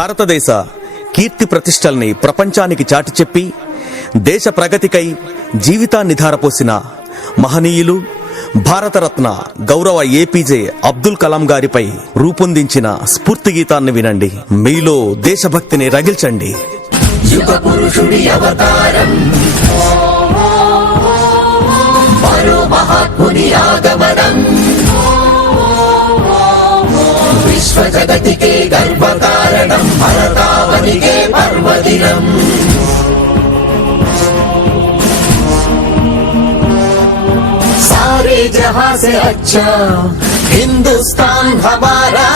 భారతదేశ కీర్తి ప్రతిష్టల్ని ప్రపంచానికి చాటి చెప్పి దేశ ప్రగతికై జీవితాన్ని ధారపోసిన మహనీయులు భారతరత్న గౌరవ ఏపీజే అబ్దుల్ కలాం గారిపై రూపొందించిన స్ఫూర్తి గీతాన్ని వినండి. మీలో దేశభక్తిని రగిల్చండి. యుగ పురుషుడి అవతారం. మరో మహాత్ముని ఆగమనం. విశ్వ జగతికే सारे जहाँ से अच्छा हिंदुस्तान हमारा।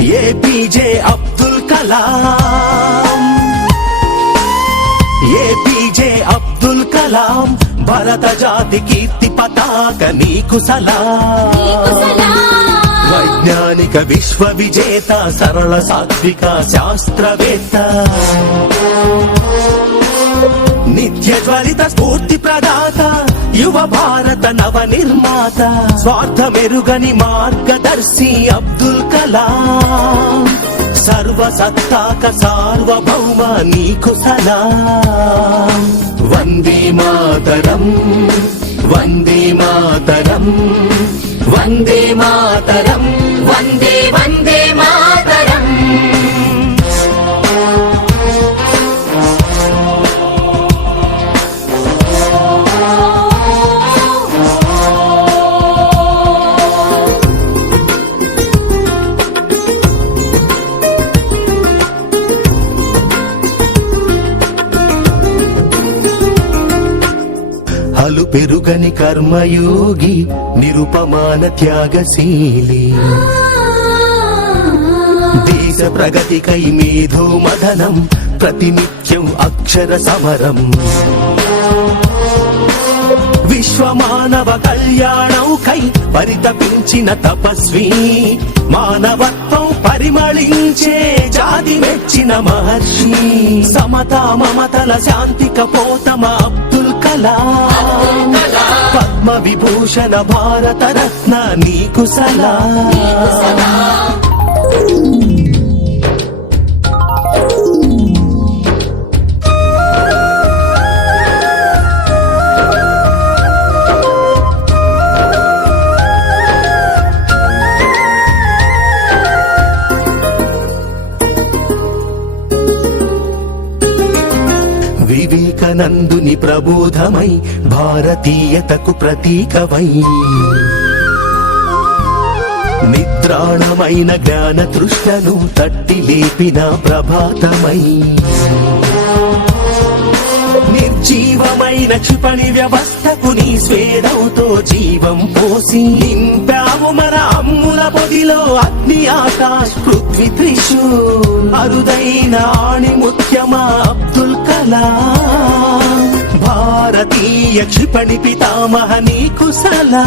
ये पीजे अब्दुल कलाम। ये पीजे अब्दुल कलाम। భరత జాతి కీర్తి పతాక నీకు సలాం. వైజ్ఞానిక విశ్వ విజేత సరళ సాత్విక శాస్త్రవేత్త. నిత్య జ్వలిత స్ఫూర్తి ప్రదాత యువ భారత నవ నిర్మాత. స్వార్థ మెరుగని మార్గదర్శి అబ్దుల్ కలాం. సర్వసత్తాక సార్వభౌమ నీకు సదా వందే మాతరం వందే మాతరం వందే మాతరం. హలు పెరుగని కర్మయోగి నిరుపమాన త్యాగశీలి. దేశ ప్రగతికై మేధో మదనం ప్రతినిత్యం అక్షర సమరం. విశ్వమానవ కళ్యాణంకై పరితపించిన తపస్వి మానవత్వం పరిమళించే జాతి మెచ్చిన మహర్షి. సమత మమతల శాంతిక పోతమ అబ్దుల్ కలాం. విభూషణ భారత రత్న నీకు సలా. వివేకానందుని ప్రబోధమై భారతీయతకు ప్రతీకమై. నిద్రాణమైన జ్ఞాన తృష్ణను తట్టి లేపిన ప్రభాతమై. నిర్జీవమైన క్షిపణి వ్యవస్థకు నీ స్వేదవుతో జీవం పోసి నింపావు మన అమ్ముల పొదిలో అగ్ని ఆకాశ్ పృథ్వీ త్రిషు అరుదైన ఆణి ముత్యమా అబ్దుల్ భారతీయ క్షిపణి పితామహ నీకు సలా.